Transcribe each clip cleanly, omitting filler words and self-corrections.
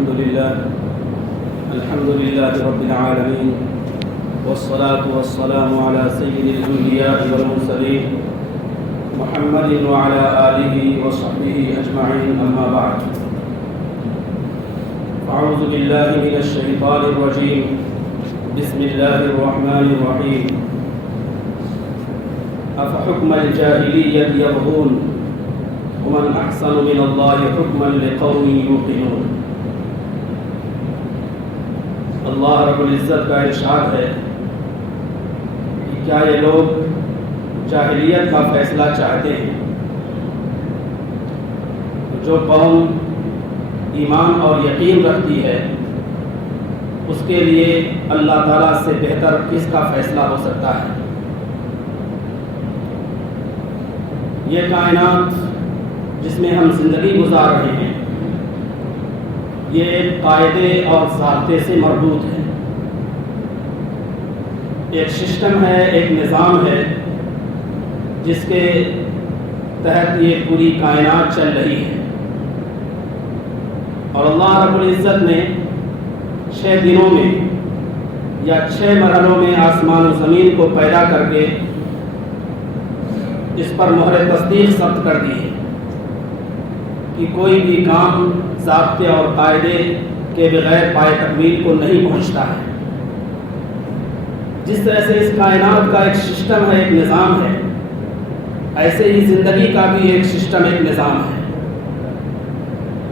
الحمد لله رب العالمين، والصلاة والسلام على سيد الأنبياء والمرسلين محمد وعلى آله وصحبه أجمعين، أما بعد. أعوذ بالله من الشيطان الرجيم، بسم الله الرحمن الرحيم. أفحكم الجاهلية يبغون ومن أحسن من الله حكما لقوم يوقنون. اللہ رب العزت کا ارشاد ہے کہ کیا یہ لوگ جاہلیت کا فیصلہ چاہتے ہیں؟ جو قوم ایمان اور یقین رکھتی ہے اس کے لیے اللہ تعالیٰ سے بہتر کس کا فیصلہ ہو سکتا ہے؟ یہ کائنات جس میں ہم زندگی گزار رہے ہیں یہ ایک قاعدے اور ضابطے سے مربوط ہے، ایک سسٹم ہے، ایک نظام ہے جس کے تحت یہ پوری کائنات چل رہی ہے. اور اللہ رب العزت نے 6 دنوں میں یا 6 مرحلوں میں آسمان و زمین کو پیدا کر کے اس پر مہر تصدیق ثبت کر دی ہے کہ کوئی بھی کام ضابطے اور قاعدے کے بغیر پائے تکمیل کو نہیں پہنچتا ہے. جس طرح سے اس کائنات کا ایک سسٹم ہے، ایک نظام ہے، ایسے ہی زندگی کا بھی ایک سسٹم، ایک نظام ہے.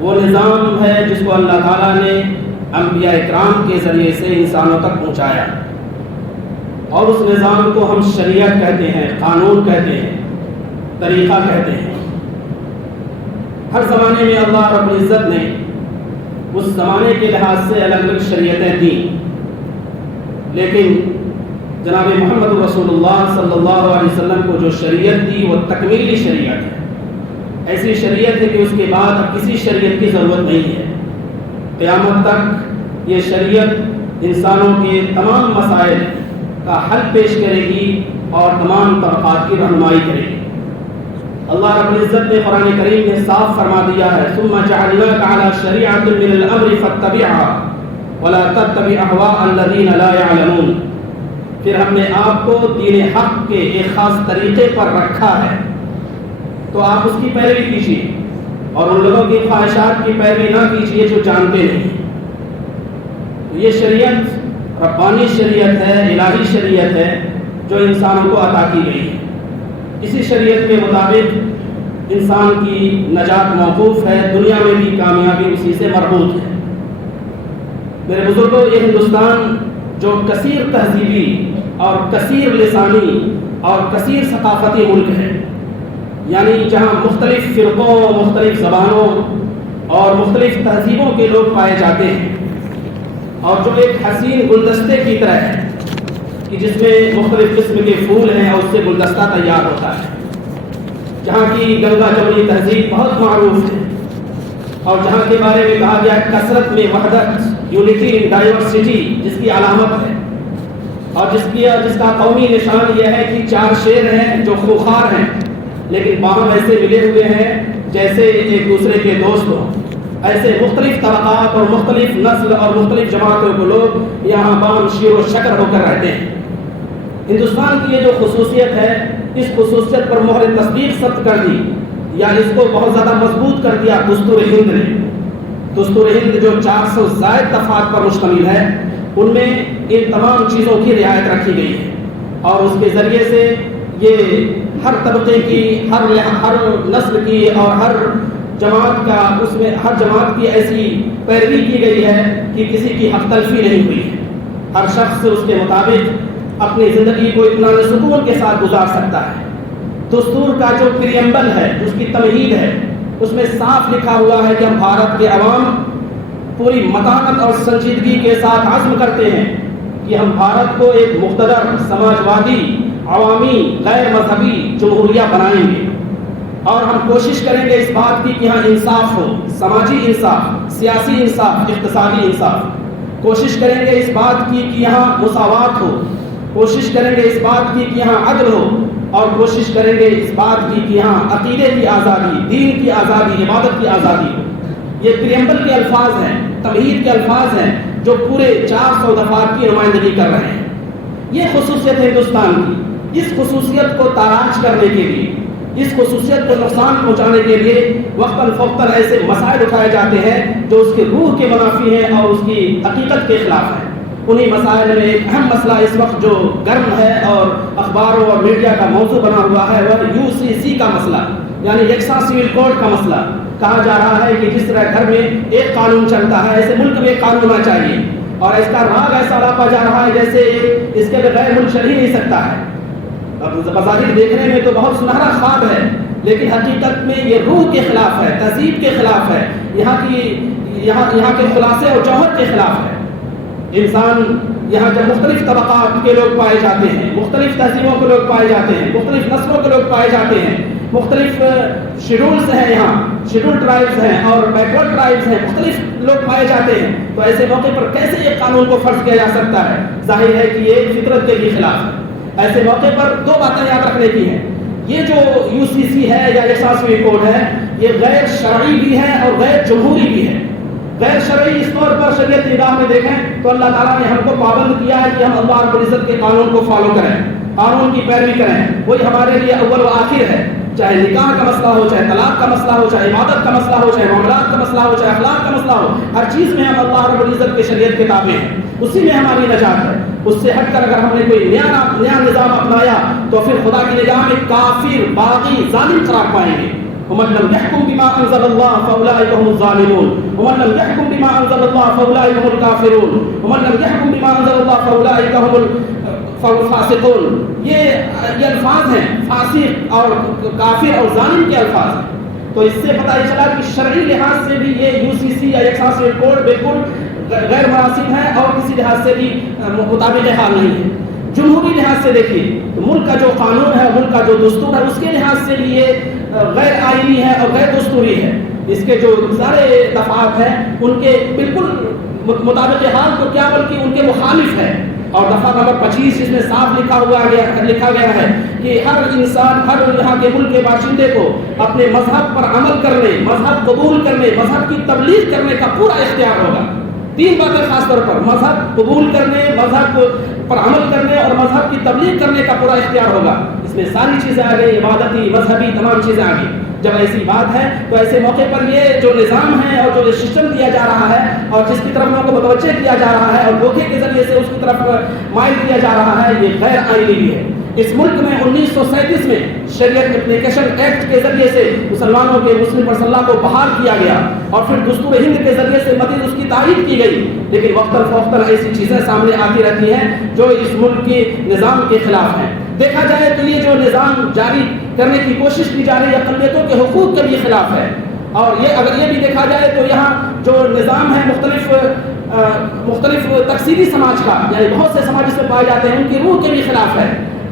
وہ نظام ہے جس کو اللہ تعالیٰ نے انبیاء اکرام کے ذریعے سے انسانوں تک پہنچایا، اور اس نظام کو ہم شریعت کہتے ہیں، قانون کہتے ہیں، طریقہ کہتے ہیں. ہر زمانے میں اللہ رب العزت نے اس زمانے کے لحاظ سے الگ الگ شریعتیں دیں، لیکن جناب محمد رسول اللہ صلی اللہ علیہ وسلم کو جو شریعت دی وہ تکمیلی شریعت ہے. ایسی شریعت ہے کہ اس کے بعد اب کسی شریعت کی ضرورت نہیں ہے. قیامت تک یہ شریعت انسانوں کے تمام مسائل کا حل پیش کرے گی اور تمام طبقات کی رہنمائی کرے گی. اللہ رب العزت نے قرآن کریم میں صاف فرما دیا ہے ثم جعلناک علی شریعۃ من الامر فاتبعها ولا تتبع اهواء الذین لا يعلمون. پھر ہم نے آپ کو دین حق کے ایک خاص طریقے پر رکھا ہے تو آپ اس کی پیروی کیجیے اور ان لوگوں کی خواہشات کی پیروی نہ کیجیے جو جانتے نہیں. یہ شریعت ربانی شریعت ہے، الہی شریعت ہے جو انسانوں کو عطا کی گئی ہے. اسی شریعت کے مطابق انسان کی نجات موقوف ہے، دنیا میں بھی کامیابی اسی سے مربوط ہے. میرے بزرگوں، یہ ہندوستان جو کثیر تہذیبی اور کثیر لسانی اور کثیر ثقافتی ملک ہے، یعنی جہاں مختلف فرقوں، مختلف زبانوں اور مختلف تہذیبوں کے لوگ پائے جاتے ہیں، اور جو ایک حسین گلدستے کی طرح ہے کہ جس میں مختلف قسم کے پھول ہیں اور اس سے گلدستہ تیار ہوتا ہے، جہاں کی گنگا جمنی تہذیب بہت معروف ہے اور جہاں کے بارے میں کہا گیا کثرت میں وحدت، یونٹی ان ڈائیورسٹی جس کی علامت ہے، اور جس کا قومی نشان یہ ہے کہ 4 شیر ہیں جو خوخار ہیں لیکن باہم ایسے ملے ہوئے ہیں جیسے ایک دوسرے کے دوست ہوں. ایسے مختلف طبقات اور مختلف نسل اور مختلف جماعتوں کو لوگ یہاں باہم شیر و شکر ہو کر رہتے ہیں. ہندوستان کی یہ جو خصوصیت ہے، اس خصوصیت پر مہر تصدیق ثبت کر دی یا اس کو بہت زیادہ مضبوط کر دیا دستور ہند نے. دستور ہند جو 400 زائد دفعات پر مشتمل ہے، ان میں ان تمام چیزوں کی رعایت رکھی گئی ہے، اور اس کے ذریعے سے یہ ہر طبقے کی، ہر نسل کی اور ہر جماعت کا، اس میں ہر جماعت کی ایسی پیروی کی گئی ہے کہ کسی کی حق تلفی نہیں ہوئی ہے. ہر شخص اس کے مطابق اپنی زندگی کو اطمینان سکون کے ساتھ گزار سکتا ہے. دستور کا جو پریمبل ہے، اس کی تمہید ہے، اس میں صاف لکھا ہوا ہے کہ ہم بھارت کے عوام پوری متانت اور سنجیدگی کے ساتھ عزم کرتے ہیں کہ ہم بھارت کو ایک مقتدر، سماجوادی، عوامی، غیر مذہبی جمہوریہ بنائیں گے، اور ہم کوشش کریں گے اس بات کی کہ یہاں انصاف ہو، سماجی انصاف، سیاسی انصاف، اقتصادی انصاف. کوشش کریں گے اس بات کی کہ یہاں مساوات ہو، کوشش کریں گے اس بات کی کہ یہاں عدل ہو، اور کوشش کریں گے اس بات کی کہ یہاں عقیدے کی آزادی، دین کی آزادی، عبادت کی آزادی ہو. یہ پریمبل کے الفاظ ہیں، تمہید کے الفاظ ہیں جو پورے 400 دفعات کی نمائندگی کر رہے ہیں۔ یہ خصوصیت ہے ہندوستان کی۔ اس خصوصیت کو تاراج کرنے کے لیے، اس خصوصیت کو نقصان پہنچانے کے لیے وقتاً فوقتاً ایسے مسائل اٹھائے جاتے ہیں جو اس کے روح کے منافی ہیں اور اس کی حقیقت کے خلاف ہیں۔ انہی مسائل میں ایک اہم مسئلہ اس وقت جو گرم ہے اور اخباروں اور میڈیا کا موضوع بنا ہوا ہے وہ UCC کا مسئلہ، یعنی یکساں سول کوڈ کا مسئلہ۔ کہا جا رہا ہے کہ جس طرح گھر میں ایک قانون چلتا ہے ایسے ملک میں ایک قانون ہونا چاہیے، اور اس کا راگ ایسا لاپا جا رہا ہے جیسے اس کے بغیر ملک چل ہی نہیں سکتا ہے۔ بظاہر دیکھنے میں تو بہت سنہرا خواب ہے، لیکن حقیقت میں یہ روح کے خلاف ہے، تہذیب کے خلاف ہے، یہاں کے خلاصے اور جوہر کے خلاف ہے۔ انسان یہاں جب مختلف طبقات کے لوگ پائے جاتے ہیں، مختلف تہذیبوں کے لوگ پائے جاتے ہیں، مختلف نسلوں کے لوگ پائے جاتے ہیں، مختلف شیڈولز ہیں، یہاں شیڈول ٹرائبز ہیں اور بیکورڈ ٹرائبز ہیں، مختلف لوگ پائے جاتے ہیں، تو ایسے موقع پر کیسے ایک قانون کو فرض کیا جا سکتا ہے؟ ظاہر ہے کہ یہ فطرت کے بھی خلاف ہے۔ ایسے موقع پر دو باتیں یاد رکھنے کی ہیں۔ یہ جو UCC ہے یا یکساں سول کوڈ ہے، یہ غیر شرعی بھی ہے اور غیر جمہوری بھی ہے۔ غیر شرعی اس طور پر شریعت نگاہ میں دیکھیں تو اللہ تعالیٰ نے ہم کو پابند کیا ہے کہ ہم اللہ رب العزت کے قانون کو فالو کریں، قانون کی پیروی کریں، وہی ہمارے لیے اول و آخر ہے۔ چاہے نکاح کا مسئلہ ہو، چاہے طلاق کا مسئلہ ہو، چاہے عبادت کا مسئلہ ہو، چاہے معاملات کا مسئلہ ہو، چاہے اخلاق کا مسئلہ ہو، ہر چیز میں ہم اللہ رب العزت کے شریعت کے تابع ہیں، اسی میں ہماری نجات ہے۔ اس سے ہٹ کر اگر ہم نے کوئی نیا نظام اپنایا تو پھر خدا کی نگاہ میں کافر، باغی، ظالم قرار پائیں گے۔ ومن لم يحكم بما انزل الله فاولئك هم الظالمون ومن لم يحكم بما انزل الله فاولئك هم الكافرون ومن لم يحكم بما انزل الله فاولئك هم الفاسقون۔ یہ الفاظ ہیں فاسق اور کافر اور ظالم کے الفاظ ہیں۔ تو اس سے پتہ چلا کہ شرعی لحاظ سے بھی یہ UCC یا یکساں سول کوڈ بالکل غیر مناسب ہے اور کسی لحاظ سے بھی مطابق حال نہیں ہے۔ جمہوری لحاظ سے دیکھیے تو ملک کا جو قانون ہے، ملک کا جو دستور ہے، اس کے لحاظ سے بھی یہ غیر آئینی ہے اور غیر دستوری ہے۔ اس کے جو سارے دفعات ہیں ان کے بالکل مطابق حال تو کیا بلکہ ان کے مخالف ہے۔ اور دفعہ نمبر 25 اس میں صاف لکھا گیا ہے کہ ہر انسان، ہر یہاں کے ملک کے باشندے کو اپنے مذہب پر عمل کرنے، مذہب قبول کرنے، مذہب کی تبلیغ کرنے کا پورا اختیار ہوگا۔ تین باتیں خاص طور پر، مذہب قبول کرنے، مذہب پر عمل کرنے اور مذہب کی تبلیغ کرنے کا پورا اختیار ہوگا۔ اس میں ساری چیزیں آ گئی، عبادتی، مذہبی، تمام چیزیں آ گئی۔ جب ایسی بات ہے تو ایسے موقع پر یہ جو نظام ہے اور جو سسٹم دیا جا رہا ہے اور جس کی طرف لوگوں کو متوجہ کیا جا رہا ہے اور دھوکے کے ذریعے سے اس کی طرف مائل کیا جا رہا ہے، یہ غیر آئینی بھی ہے۔ اس ملک میں 1937 میں شریعت اپلیکیشن ایکٹ کے ذریعے سے مسلمانوں کے مسلم پرسنل کو بحال کیا گیا اور پھر دستور ہند کے ذریعے سے مزید اس کی تائید کی گئی، لیکن وقتاً فوقتاً ایسی چیزیں سامنے آتی رہتی ہیں جو اس ملک کے نظام کے خلاف ہیں۔ دیکھا جائے تو یہ جو نظام جاری کرنے کی کوشش کی جا رہی ہے اقلیتوں کے حقوق کے بھی خلاف ہے، اور یہ اگر یہ بھی دیکھا جائے تو یہاں جو نظام ہے مختلف تکثیری سماج کا، یعنی بہت سے سماج اس میں پائے جاتے ہیں، ان کی روح کے بھی خلاف ہے۔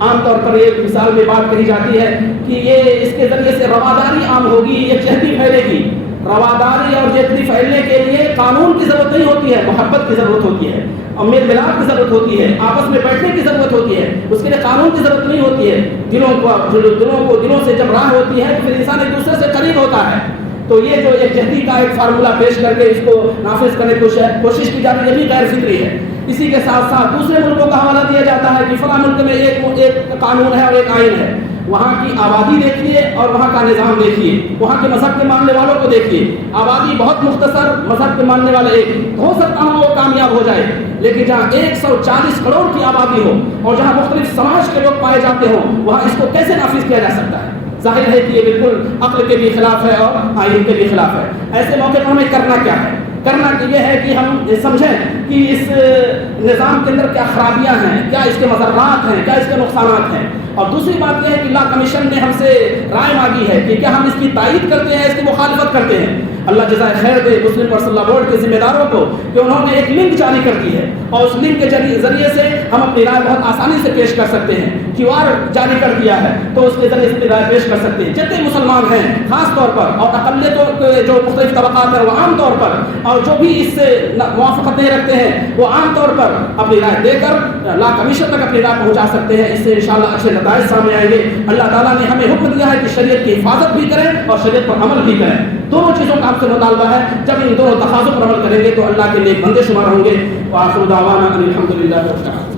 عام طور پر ایک مثال میں بات کہی جاتی ہے کہ یہ اس کے ذریعے سے رواداری عام ہوگی، یکجہتی پھیلے گی۔ رواداری اور یکجہتی پھیلنے کے لیے قانون کی ضرورت نہیں ہوتی ہے، محبت کی ضرورت ہوتی ہے، اور میل ملاپ کی ضرورت ہوتی ہے، آپس میں بیٹھنے کی ضرورت ہوتی ہے۔ اس کے لیے قانون کی ضرورت نہیں ہوتی ہے۔ دلوں سے جب راہ ہوتی ہے تو پھر انسان ایک دوسرے سے قریب ہوتا ہے۔ تو یہ جو یکجہتی کا ایک فارمولہ پیش کر کے اس کو نافذ کرنے کی کوشش کی جاتی ہے، یہ بھی غیر فطری ہے۔ اسی کے ساتھ ساتھ دوسرے ملکوں کا حوالہ دیا جاتا ہے کہ فلاں ملک میں ایک قانون ہے اور ایک آئین ہے، وہاں کی آبادی دیکھیے اور وہاں کا نظام دیکھیے، وہاں کے مذہب کے ماننے والوں کو دیکھیے، آبادی بہت مختصر، مذہب کے ماننے والے ایک، ہو سکتا ہے وہ کامیاب ہو جائے، لیکن جہاں 140 کروڑ کی آبادی ہو اور جہاں مختلف سماج کے لوگ پائے جاتے ہوں، وہاں اس کو کیسے نافذ کیا جا سکتا ہے؟ ظاہر ہے کہ یہ بالکل عقل کے بھی خلاف ہے اور آئین کے بھی خلاف ہے۔ ایسے موقع پر ہمیں کرنا کیا ہے؟ کرنا یہ ہے کہ ہم یہ سمجھیں کہ اس نظام کے اندر کیا خرابیاں ہیں، کیا اس کے مضرات ہیں، کیا اس کے نقصانات ہیں، اور دوسری بات یہ ہے کہ لا کمیشن نے ہم سے رائے مانگی ہے کہ کیا ہم اس کی تائید کرتے ہیں، اس کی مخالفت کرتے ہیں۔ اللہ جزائے خیر دے مسلم پرسنل بورڈ کے ذمہ داروں کو کہ انہوں نے ایک لنک جاری کر دی ہے اور اس لنک کے ذریعے سے ہم اپنی رائے بہت آسانی سے پیش کر سکتے ہیں۔ QR جاری کر دیا ہے تو اس کے ذریعے سے رائے پیش کر سکتے ہیں۔ جتنے مسلمان ہیں خاص طور پر اور اقلیتوں کے جو مختلف طبقات ہیں وہ عام طور پر، اور جو بھی اس سے موافقت نہیں رکھتے ہیں وہ عام طور پر اپنی رائے دے کر لا کمیشن تک اپنی رائے پہنچا سکتے ہیں۔ اس سے انشاءاللہ اچھے نتائج سامنے آئیں گے۔ اللہ تعالیٰ نے ہمیں حکم دیا ہے کہ شریعت کی حفاظت بھی کریں اور شریعت پر عمل بھی کریں۔ دونوں چیزوں کا آپ سے مطالبہ ہے. جب ان دونوں تقاضوں پر عمل کریں گے تو اللہ کے نیک بندے شمار ہوں گے. وآخر دعوانا ان الحمد للہ رب العالمین.